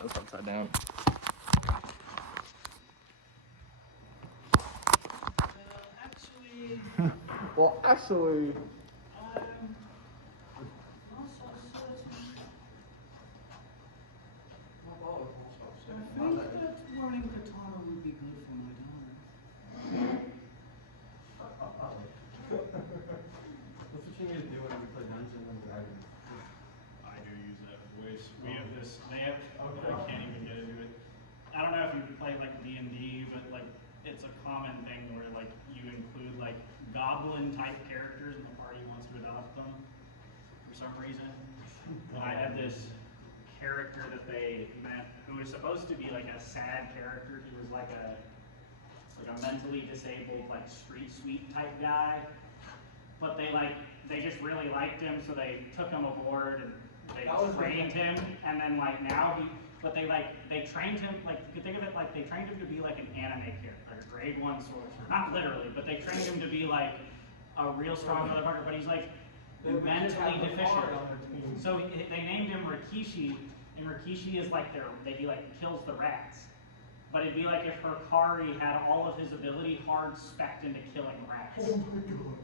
That's upside down. Well, actually. I think that learning katana would be good for my daughter. That's what you need to do when we play Dungeons and Dragons. I do use that voice. We have this. I can't even get into it. I don't know if you play like D&D, but like it's a common thing where like you include like goblin type characters and the party wants to adopt them for some reason. And I had this character that they met who was supposed to be like a sad character. He was like a mentally disabled like street sweep type guy. But they just really liked him, so they took him aboard and they trained him, and then like now they trained him, like you could think of it like they trained him to be like an anime character, like a grade 1 sorcerer. Not literally, but they trained him to be like a real strong motherfucker, but he's like mentally deficient. So they named him Rikishi, and Rikishi is like he like kills the rats. But it'd be like if Hikari had all of his ability hard specced into killing rats. Oh my god.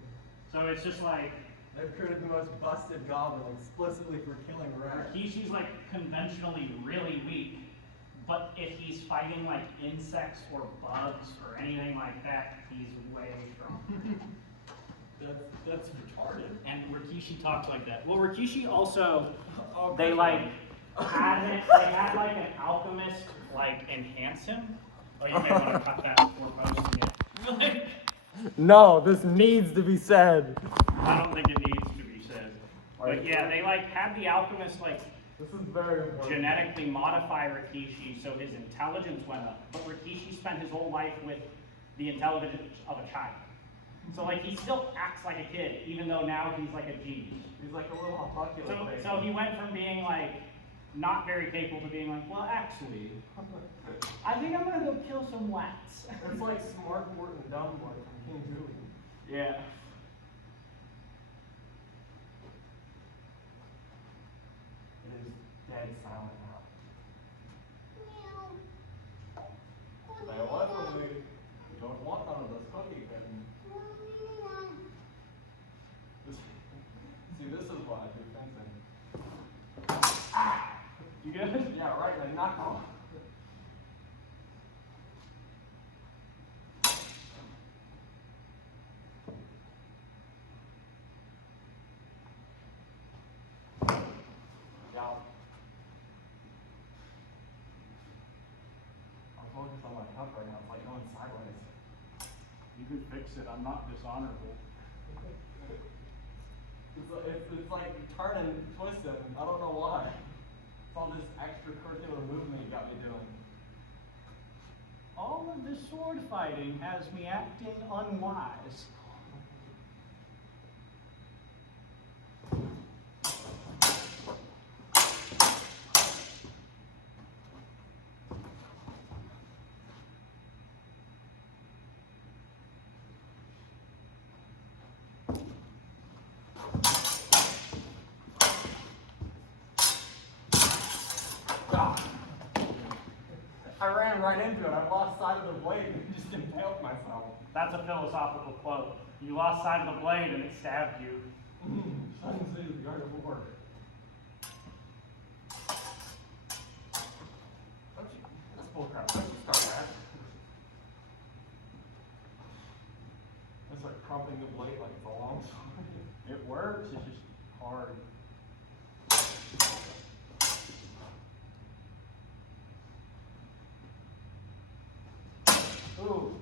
So it's just like They've created the most busted goblin explicitly for killing rats. Rikishi's like conventionally really weak, but if he's fighting like insects or bugs or anything like that, he's way stronger. That's retarded. And Rikishi talks like that. Well, Rikishi also they had like an alchemist like enhance him. Oh, you may want to cut that before posting it. No, this needs to be said. I don't think it needs to be said. But yeah, they like had the alchemist like This is very important. genetically modify Rikishi so his intelligence went up. But Rikishi spent his whole life with the intelligence of a child. So like he still acts like a kid, even though now he's like a genius. He's like a little homunculus. So he went from being like not very capable to being like, well actually, I think I'm gonna go kill some rats. It's like smart, important, and dumb boy from King Julian. Yeah. It is dead silent now. Stay away from me. You don't want none of this cookie kitten. See, this is why I do fencing. Ah! You good? Yeah, right in the knuckle. Yeah. I'm focused on my cup right now. It's like going sideways. You can fix it. I'm not dishonorable. It's like turning, twisting. I don't know why. It's all this extracurricular movement you got me doing. All of this sword fighting has me acting unwise. I ran right into it. I lost sight of the blade and just impaled myself. That's a philosophical quote. You lost sight of the blade and it stabbed you. Sun Tzu, the art of war. That's bullcrap. Don't you start that. It's like crumping the blade like it's a long sword. It works, it's just hard. Ooh.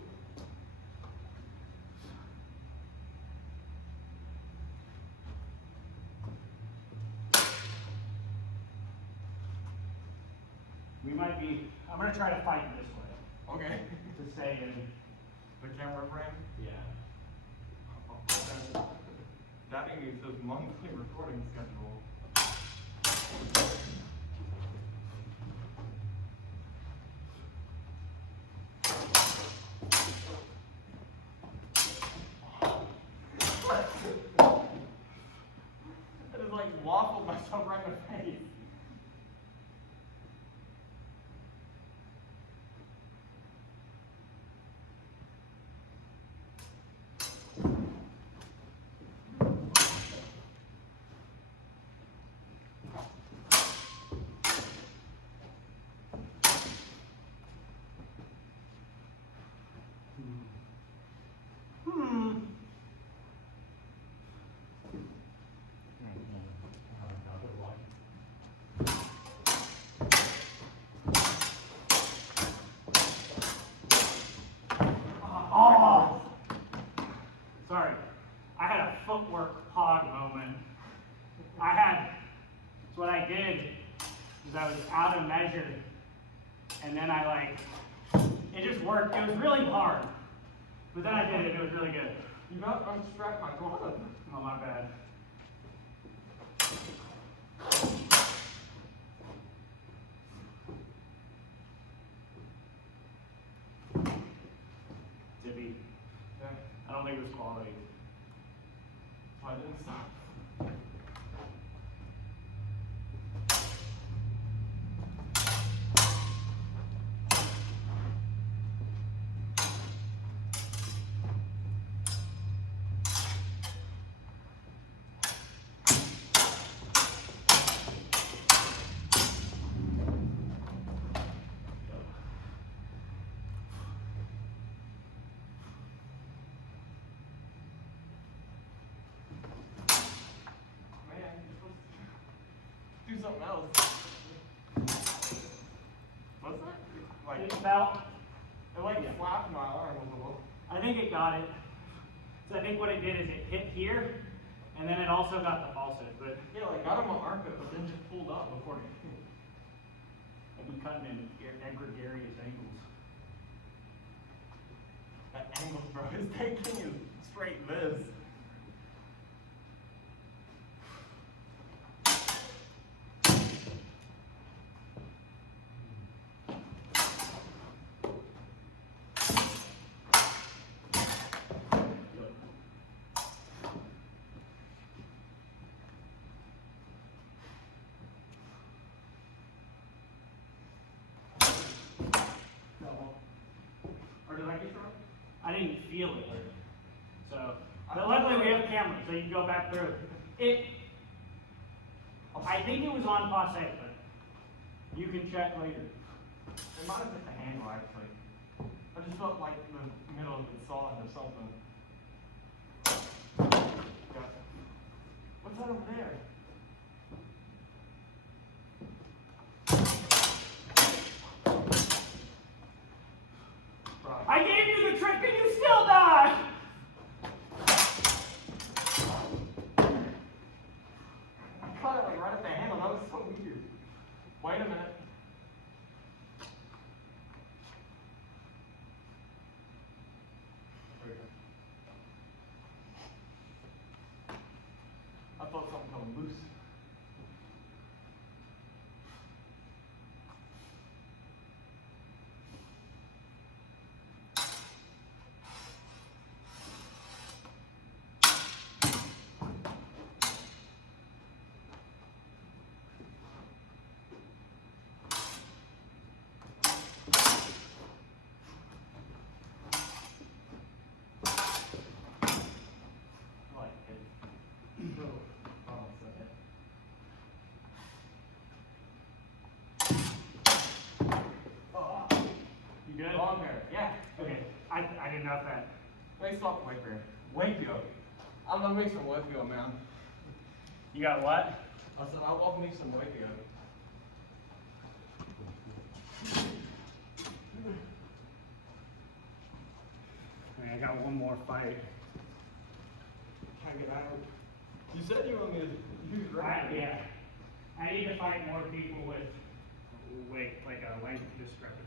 I'm gonna try to fight this way. Okay. To stay in. The camera frame? Yeah. Daddy needs his monthly recording schedule. I just like waffled myself right in the face. out of measure. And then it just worked. It was really hard. But then I did it, it was really good. You got unstrapped my glove. Oh, my bad. Tippy. Yeah. I don't think it was quality. So I didn't stop. Do something else. What's that? It felt. It flapped my arm a little. I think it got it. So I think what it did is it hit here, and then it also got the false hit. But Yeah, got him my armpit, but then just pulled up before it hit. I've been cutting in gregarious angles. That angle, bro, is taking you straight this. Or did I get wrong? I didn't feel it. So, but luckily we have a camera, so you can go back through it. I think it was on passe, but you can check later. It might have hit the handle, actually. I just felt like the middle of it solid or something. Yeah. What's that over there? I gave you the trick and you still die! I caught it right at the handle. That was so weird. Wait a minute. There we go. I thought something come loose. You good? Long hair. Yeah. Okay. I didn't know that. Let me stop right there. Waco. I'm gonna make some Waco, man. You got what? I said I love me some Waco. I got one more fight. Can I get out? You said you want me to use Yeah. I need to fight more people with weight, like a length discrepancy.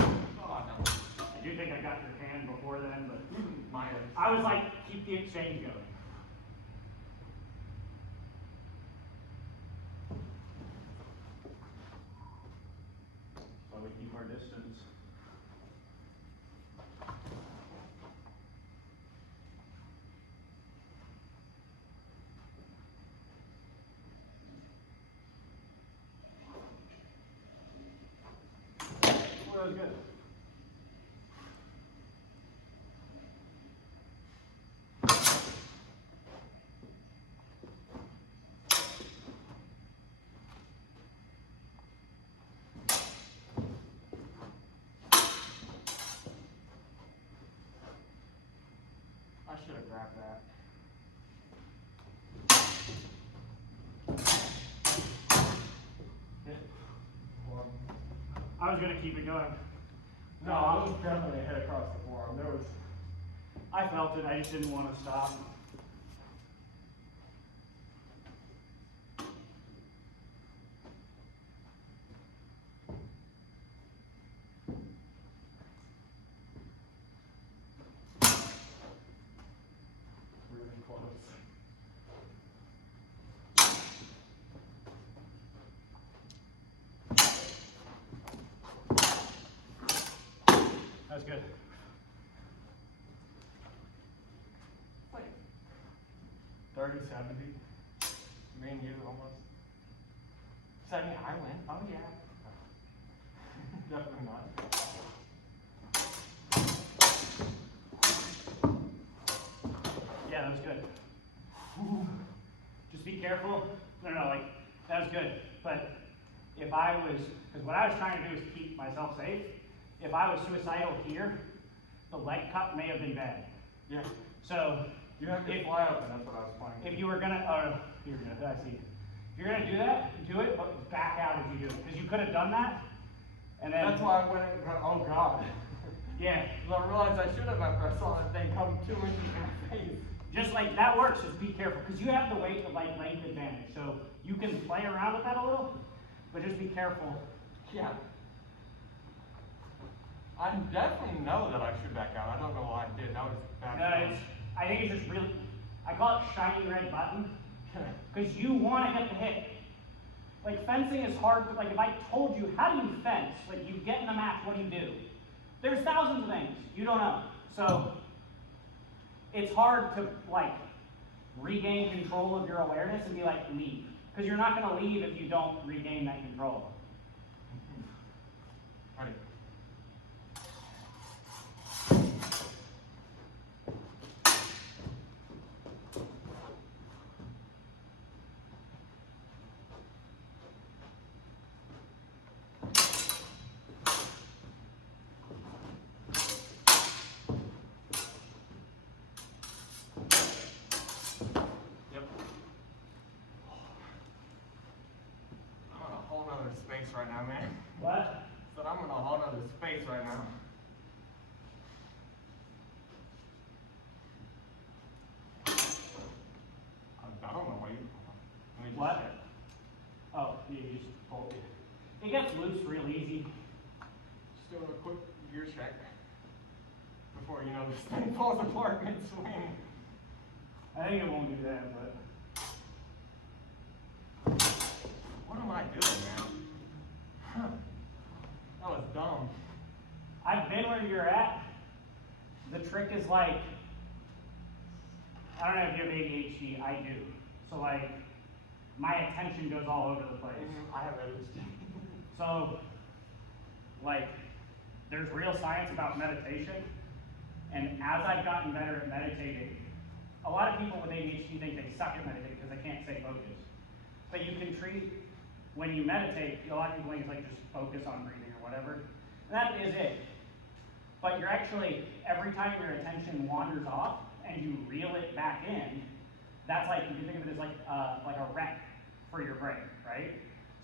I do think I got your hand before then, but I was like, keep the exchange going. So we keep our distance. Well, that was good. I should have grabbed that. I was gonna keep it going. No, I was definitely a hit across the forearm. There was. I felt it, I just didn't want to stop. Really close. That was good. Like 30, 70. Me and you almost. 70, I win. Oh, yeah. Definitely not. Yeah, that was good. Just be careful. No, like, that was good. But if I was, because what I was trying to do is keep myself safe. If I was suicidal here, the leg cut may have been bad. Yeah. So, You have to fly up, and that's what I was playing. if you were gonna, here we go, I see. If you're gonna do that, do it, but back out as you do it. Because you could have done that, and then. That's why I went and got, oh God. Yeah. Because I realized I should have after I saw that thing come 2 inches in my face. Just like that works, just be careful, because you have the weight of like length advantage, so you can play around with that a little, but just be careful. Yeah. I definitely know that I should back out. I don't know why I did. That was bad. I think it's just really, I call it shiny red button, because you want to get the hit. Like fencing is hard, but like if I told you, how do you fence? Like you get in the match, what do you do? There's thousands of things, you don't know. So, it's hard to like regain control of your awareness and be like, leave. Because you're not going to leave if you don't regain that control. Ready. Space right now, man. What? But I'm in a whole nother space right now. I don't know why you. Let me just What? check. Oh, you just hold it. It gets loose real easy. Just doing a quick gear check before you know this thing falls apart mid-swing. I think it won't do that, but. What am I doing, man? That was dumb. I've been where you're at. The trick is like, I don't know if you have ADHD, I do. So like, my attention goes all over the place. I have ADHD. So, like, there's real science about meditation, and as I've gotten better at meditating, a lot of people with ADHD think they suck at meditating because they can't stay focused. But you can treat, when you meditate, a lot of people think it's like just focus on breathing or whatever. And that is it. But you're actually, every time your attention wanders off and you reel it back in, that's like, you can think of it as like a rep for your brain, right?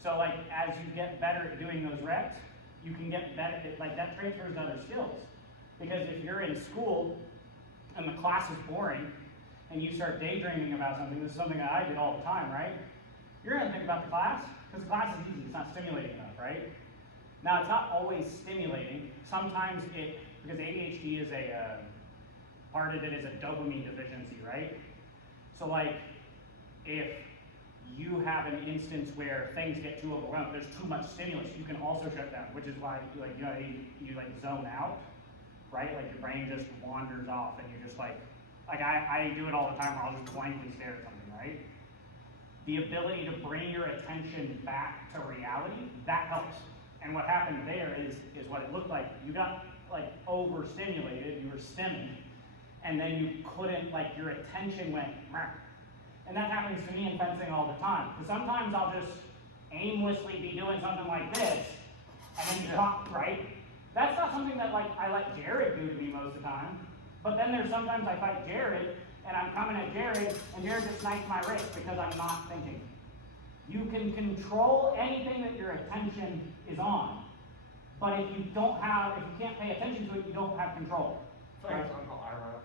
So like, as you get better at doing those reps, you can get better, like that transfers to other skills. Because if you're in school and the class is boring and you start daydreaming about something, this is something that I did all the time, right? You're gonna think about the class, because the class is easy, it's not stimulating enough, right? Now, it's not always stimulating. Sometimes because ADHD is part of it is a dopamine deficiency, right? So like, if you have an instance where things get too overwhelmed, there's too much stimulus, you can also shut down, which is why you like zone out, right? Like your brain just wanders off and you're just like I do it all the time where I'll just blankly stare at something, right? The ability to bring your attention back to reality, that helps. And what happened there is what it looked like. You got like overstimulated, you were stimming, and then you couldn't, like your attention went, Meh. And that happens to me in fencing all the time. Because sometimes I'll just aimlessly be doing something like this, and then you talk, right? That's not something that like I let Jared do to me most of the time. But then there's sometimes I fight Jared, and I'm coming at Jared, and Jared just snipes my wrist because I'm not thinking. You can control anything that your attention is on, But if you can't pay attention to it, you don't have control. Thanks, Uncle Ira.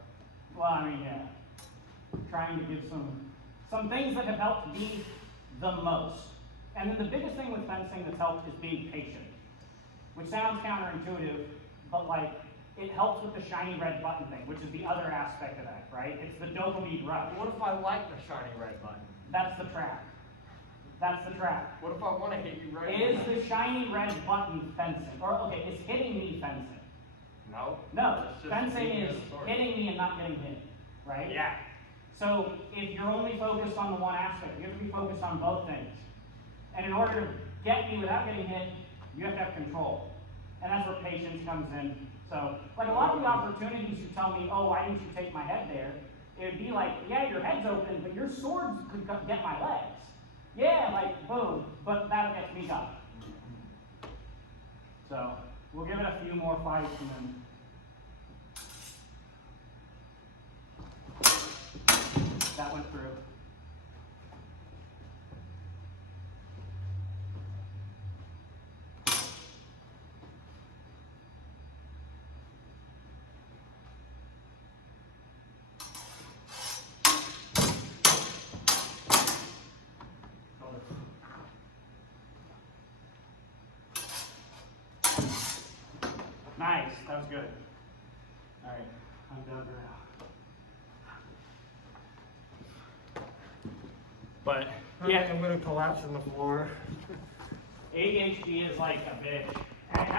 Well, I mean, yeah. Trying to give some things that have helped me the most. And then the biggest thing with fencing that's helped is being patient, which sounds counterintuitive, but like, it helps with the shiny red button thing, which is the other aspect of that, right? It's the dopamine rush. What if I like the shiny red button? That's the trap. That's the trap. What if I want to hit you right Is now? the shiny red button fencing? Or, okay, is hitting me fencing? No. No, It's just fencing being is a sword. hitting me and not getting hit, right? Yeah. So if you're only focused on the one aspect, you have to be focused on both things. And in order to get me without getting hit, you have to have control. And that's where patience comes in. So, like a lot of the opportunities you tell me, oh, why didn't you take my head there? It would be like, yeah, your head's open, but your swords could get my legs. Yeah, like, boom, but that gets me done. So, we'll give it a few more fights and then that went through. Nice, that was good. All right, I'm done now. But Yeah, I'm gonna collapse on the floor. ADHD is like a bitch.